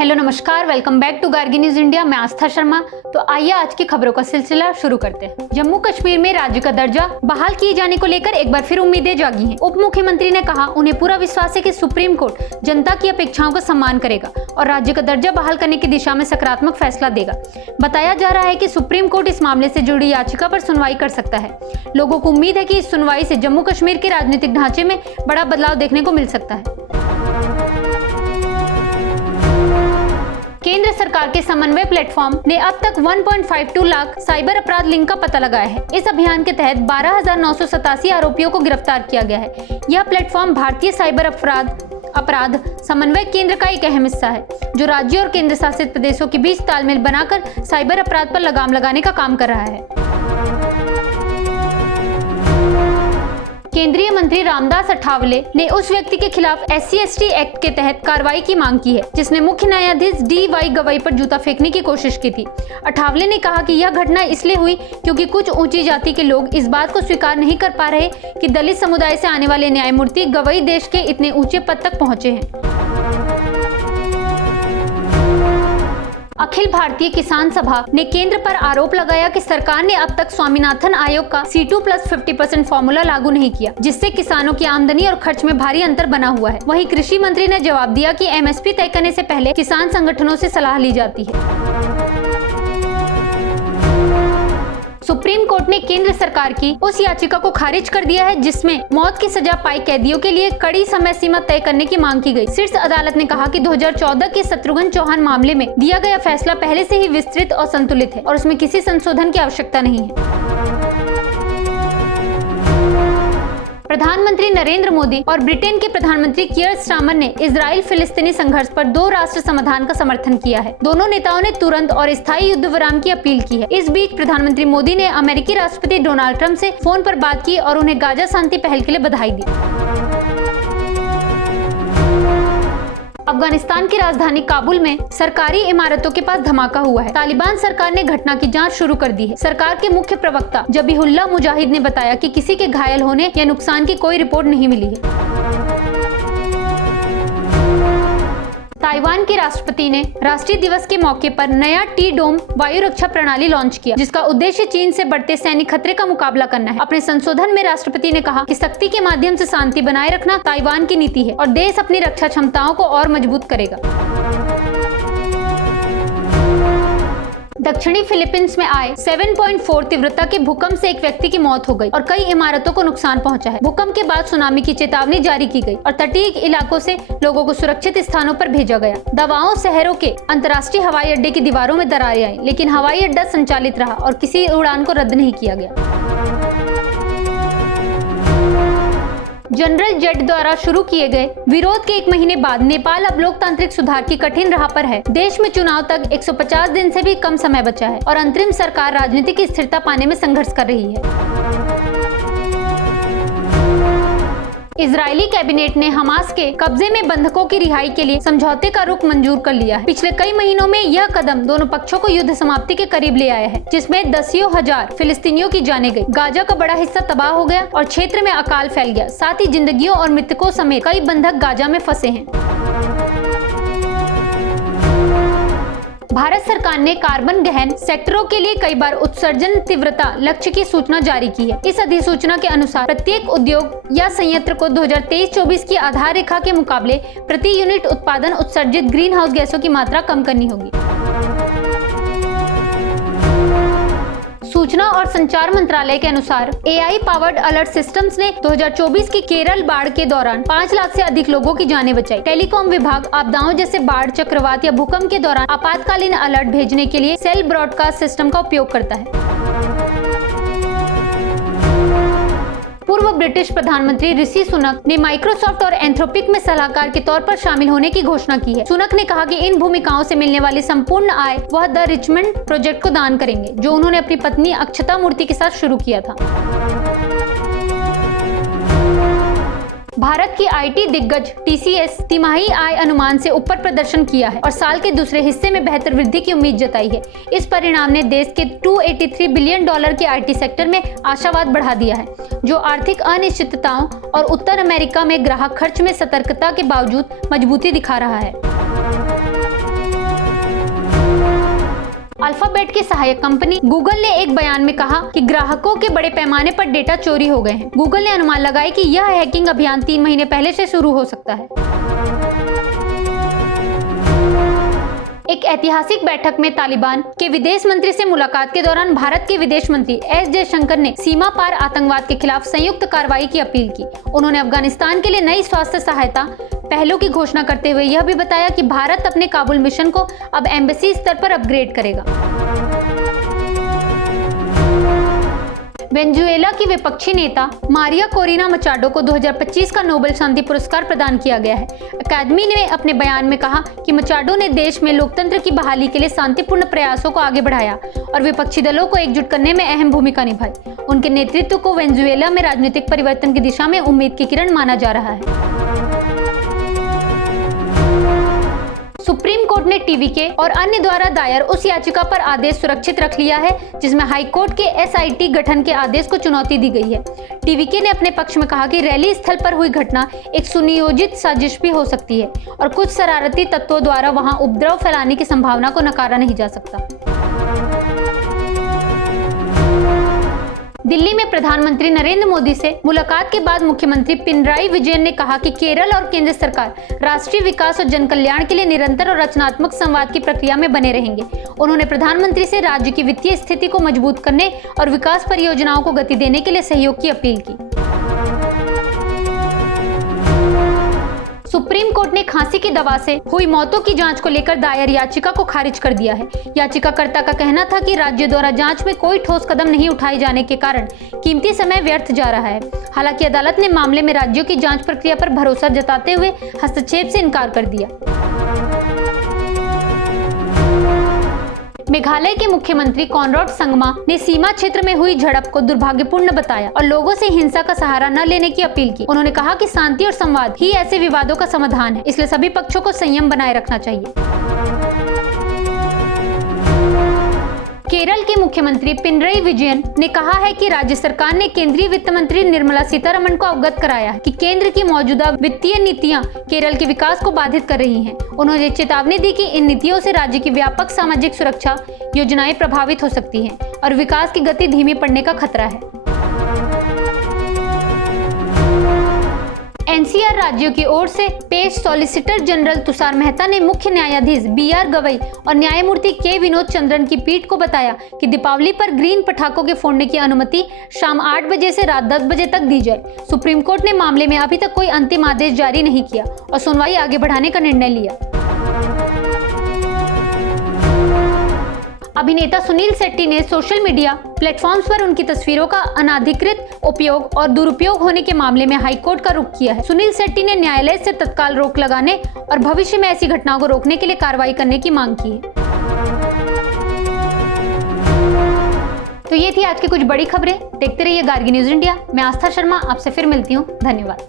Hello नमस्कार, welcome back to Gargi news India. मैं आस्था शर्मा। तो आइए आज की खबरों का सिलसिला शुरू करते हैं। जम्मू कश्मीर में राज्य का दर्जा बहाल किए जाने को लेकर एक बार फिर उम्मीदें जागी हैं। उप मुख्यमंत्री ने कहा, उन्हें पूरा विश्वास है कि सुप्रीम कोर्ट जनता की अपेक्षाओं का सम्मान करेगा और राज्य का दर्जा बहाल करने की दिशा में सकारात्मक फैसला देगा। बताया जा रहा है कि सुप्रीम कोर्ट इस मामले से जुड़ी याचिका पर सुनवाई कर सकता है। लोगों को उम्मीद है कि इस सुनवाई से जम्मू कश्मीर के राजनीतिक ढांचे में बड़ा बदलाव देखने को मिल सकता है। केंद्र सरकार के समन्वय प्लेटफॉर्म ने अब तक 1.52 लाख साइबर अपराध लिंक का पता लगाया है। इस अभियान के तहत 12,987 आरोपियों को गिरफ्तार किया गया है। यह प्लेटफॉर्म भारतीय साइबर अपराध समन्वय केंद्र का एक अहम हिस्सा है, जो राज्यों और केंद्र शासित प्रदेशों के बीच तालमेल बनाकर साइबर अपराध पर लगाम लगाने का काम कर रहा है। केंद्रीय मंत्री रामदास अठावले ने उस व्यक्ति के खिलाफ SC/ST एक्ट के तहत कार्रवाई की मांग की है, जिसने मुख्य न्यायाधीश DY गवई पर जूता फेंकने की कोशिश की थी। अठावले ने कहा कि यह घटना इसलिए हुई क्योंकि कुछ ऊंची जाति के लोग इस बात को स्वीकार नहीं कर पा रहे कि दलित समुदाय से आने वाले न्यायमूर्ति गवई देश के इतने ऊंचे पद तक पहुंचे हैं। अखिल भारतीय किसान सभा ने केंद्र पर आरोप लगाया कि सरकार ने अब तक स्वामीनाथन आयोग का C2+50% फॉर्मूला लागू नहीं किया, जिससे किसानों की आमदनी और खर्च में भारी अंतर बना हुआ है। वहीं कृषि मंत्री ने जवाब दिया कि MSP तय करने से पहले किसान संगठनों से सलाह ली जाती है। सुप्रीम कोर्ट ने केंद्र सरकार की उस याचिका को खारिज कर दिया है, जिसमें मौत की सजा पाए कैदियों के लिए कड़ी समय सीमा तय करने की मांग की गई। शीर्ष अदालत ने कहा कि 2014 के शत्रुघ्न चौहान मामले में दिया गया फैसला पहले से ही विस्तृत और संतुलित है और उसमें किसी संशोधन की आवश्यकता नहीं है। प्रधानमंत्री नरेंद्र मोदी और ब्रिटेन के प्रधानमंत्री कियर स्टारमर ने इजराइल फिलिस्तीनी संघर्ष पर 2 राष्ट्र समाधान का समर्थन किया है। दोनों नेताओं ने तुरंत और स्थायी युद्ध विराम की अपील की है। इस बीच प्रधानमंत्री मोदी ने अमेरिकी राष्ट्रपति डोनाल्ड ट्रंप से फोन पर बात की और उन्हें गाजा शांति पहल के लिए बधाई दी। अफगानिस्तान की राजधानी काबुल में सरकारी इमारतों के पास धमाका हुआ है। तालिबान सरकार ने घटना की जांच शुरू कर दी है। सरकार के मुख्य प्रवक्ता जबीहुल्लाह मुजाहिद ने बताया कि किसी के घायल होने या नुकसान की कोई रिपोर्ट नहीं मिली है। ताइवान के राष्ट्रपति ने राष्ट्रीय दिवस के मौके पर नया टी-डोम वायु रक्षा प्रणाली लॉन्च किया, जिसका उद्देश्य चीन से बढ़ते सैनिक खतरे का मुकाबला करना है। अपने संशोधन में राष्ट्रपति ने कहा कि शक्ति के माध्यम से शांति बनाए रखना ताइवान की नीति है और देश अपनी रक्षा क्षमताओं को और मजबूत करेगा। दक्षिणी फिलीपींस में आए 7.4 तीव्रता के भूकंप से एक व्यक्ति की मौत हो गई और कई इमारतों को नुकसान पहुंचा है। भूकंप के बाद सुनामी की चेतावनी जारी की गई और तटीय इलाकों से लोगों को सुरक्षित स्थानों पर भेजा गया। दवाओं शहरों के अंतर्राष्ट्रीय हवाई अड्डे की दीवारों में दरारें आई, लेकिन हवाई अड्डा संचालित रहा और किसी उड़ान को रद्द नहीं किया गया। जनरल जेट द्वारा शुरू किए गए विरोध के 1 महीने बाद नेपाल अब लोकतांत्रिक सुधार की कठिन राह पर है। देश में चुनाव तक 150 दिन से भी कम समय बचा है और अंतरिम सरकार राजनीतिक स्थिरता पाने में संघर्ष कर रही है। इजरायली कैबिनेट ने हमास के कब्जे में बंधकों की रिहाई के लिए समझौते का रुख मंजूर कर लिया है। पिछले कई महीनों में यह कदम दोनों पक्षों को युद्ध समाप्ति के करीब ले आया है, जिसमें दसियों हजार फिलिस्तीनियों की जानें गई। गाजा का बड़ा हिस्सा तबाह हो गया और क्षेत्र में अकाल फैल गया। साथ ही जिंदगियों और मृतकों समेत कई बंधक गाजा में फंसे हैं। भारत सरकार ने कार्बन गहन सेक्टरों के लिए कई बार उत्सर्जन तीव्रता लक्ष्य की सूचना जारी की है। इस अधिसूचना के अनुसार प्रत्येक उद्योग या संयंत्र को 2023-24 की आधार रेखा के मुकाबले प्रति यूनिट उत्पादन उत्सर्जित ग्रीन हाउस गैसों की मात्रा कम करनी होगी। सूचना और संचार मंत्रालय के अनुसार AI पावर्ड अलर्ट सिस्टम्स ने 2024 की केरल बाढ़ के दौरान 5 लाख से अधिक लोगों की जानें बचाई। टेलीकॉम विभाग आपदाओं जैसे बाढ़, चक्रवात या भूकंप के दौरान आपातकालीन अलर्ट भेजने के लिए सेल ब्रॉडकास्ट सिस्टम का उपयोग करता है। पूर्व ब्रिटिश प्रधानमंत्री ऋषि सुनक ने माइक्रोसॉफ्ट और एंथ्रोपिक में सलाहकार के तौर पर शामिल होने की घोषणा की है। सुनक ने कहा कि इन भूमिकाओं से मिलने वाली संपूर्ण आय वह द रिचमंड प्रोजेक्ट को दान करेंगे, जो उन्होंने अपनी पत्नी अक्षता मूर्ति के साथ शुरू किया था। भारत की IT दिग्गज TCS तिमाही आय अनुमान से ऊपर प्रदर्शन किया है और साल के दूसरे हिस्से में बेहतर वृद्धि की उम्मीद जताई है। इस परिणाम ने देश के $283 बिलियन के IT सेक्टर में आशावाद बढ़ा दिया है, जो आर्थिक अनिश्चितताओं और उत्तर अमेरिका में ग्राहक खर्च में सतर्कता के बावजूद मजबूती दिखा रहा है। अल्फाबेट की सहायक कंपनी गूगल ने एक बयान में कहा कि ग्राहकों के बड़े पैमाने पर डेटा चोरी हो गए हैं। गूगल ने अनुमान लगाया कि यह हैकिंग अभियान 3 महीने पहले से शुरू हो सकता है। एक ऐतिहासिक बैठक में तालिबान के विदेश मंत्री से मुलाकात के दौरान भारत के विदेश मंत्री एस जयशंकर ने सीमा पार आतंकवाद के खिलाफ संयुक्त कार्रवाई की अपील की। उन्होंने अफगानिस्तान के लिए नई स्वास्थ्य सहायता पहलों की घोषणा करते हुए यह भी बताया कि भारत अपने काबुल मिशन को अब एम्बेसी स्तर पर अपग्रेड करेगा। वेनेजुएला की विपक्षी नेता मारिया कोरिना मचाडो को 2025 का नोबेल शांति पुरस्कार प्रदान किया गया है। अकादमी ने अपने बयान में कहा कि मचाडो ने देश में लोकतंत्र की बहाली के लिए शांतिपूर्ण प्रयासों को आगे बढ़ाया और विपक्षी दलों को एकजुट करने में अहम भूमिका निभाई। उनके नेतृत्व को वेनेजुएला में राजनीतिक परिवर्तन की दिशा में उम्मीद की किरण माना जा रहा है। सुप्रीम कोर्ट ने टीवीके और अन्य द्वारा दायर उस याचिका पर आदेश सुरक्षित रख लिया है जिसमें हाई कोर्ट के एसआईटी गठन के आदेश को चुनौती दी गई है। टीवीके ने अपने पक्ष में कहा कि रैली स्थल पर हुई घटना एक सुनियोजित साजिश भी हो सकती है और कुछ शरारती तत्वों द्वारा वहां उपद्रव फैलाने की संभावना को नकारा नहीं जा सकता। दिल्ली में प्रधानमंत्री नरेंद्र मोदी से मुलाकात के बाद मुख्यमंत्री पिनराई विजयन ने कहा कि केरल और केंद्र सरकार राष्ट्रीय विकास और जनकल्याण के लिए निरंतर और रचनात्मक संवाद की प्रक्रिया में बने रहेंगे। उन्होंने प्रधानमंत्री से राज्य की वित्तीय स्थिति को मजबूत करने और विकास परियोजनाओं को गति देने के लिए सहयोग की अपील की। सुप्रीम कोर्ट ने खांसी की दवा से हुई मौतों की जांच को लेकर दायर याचिका को खारिज कर दिया है। याचिकाकर्ता का कहना था कि राज्य द्वारा जांच में कोई ठोस कदम नहीं उठाए जाने के कारण कीमती समय व्यर्थ जा रहा है। हालांकि अदालत ने मामले में राज्यों की जांच प्रक्रिया पर भरोसा जताते हुए हस्तक्षेप से इनकार कर दिया। मेघालय के मुख्यमंत्री कॉनराड संगमा ने सीमा क्षेत्र में हुई झड़प को दुर्भाग्यपूर्ण बताया और लोगों से हिंसा का सहारा न लेने की अपील की। उन्होंने कहा कि शांति और संवाद ही ऐसे विवादों का समाधान है, इसलिए सभी पक्षों को संयम बनाए रखना चाहिए। केरल के मुख्यमंत्री पिनराई विजयन ने कहा है कि राज्य सरकार ने केंद्रीय वित्त मंत्री निर्मला सीतारमण को अवगत कराया कि केंद्र की मौजूदा वित्तीय नीतियां केरल के विकास को बाधित कर रही हैं। उन्होंने चेतावनी दी कि इन नीतियों से राज्य की व्यापक सामाजिक सुरक्षा योजनाएं प्रभावित हो सकती हैं और विकास की गति धीमी पड़ने का खतरा है। एनसीआर राज्यों की ओर से पेश सॉलिसिटर जनरल तुषार मेहता ने मुख्य न्यायाधीश बीआर गवई और न्यायमूर्ति के विनोद चंद्रन की पीठ को बताया कि दीपावली पर ग्रीन पटाखों के फोड़ने की अनुमति शाम 8 बजे से रात 10 बजे तक दी जाए। सुप्रीम कोर्ट ने मामले में अभी तक कोई अंतिम आदेश जारी नहीं किया और सुनवाई आगे बढ़ाने का निर्णय लिया। अभिनेता सुनील शेट्टी ने सोशल मीडिया प्लेटफॉर्म्स पर उनकी तस्वीरों का अनाधिकृत उपयोग और दुरुपयोग होने के मामले में हाईकोर्ट का रुख किया है। सुनील शेट्टी ने न्यायालय से तत्काल रोक लगाने और भविष्य में ऐसी घटनाओं को रोकने के लिए कार्रवाई करने की मांग की है। तो ये थी आज की कुछ बड़ी खबरें। देखते रहिए गार्गी न्यूज इंडिया। मैं आस्था शर्मा आपसे फिर मिलती हूँ। धन्यवाद।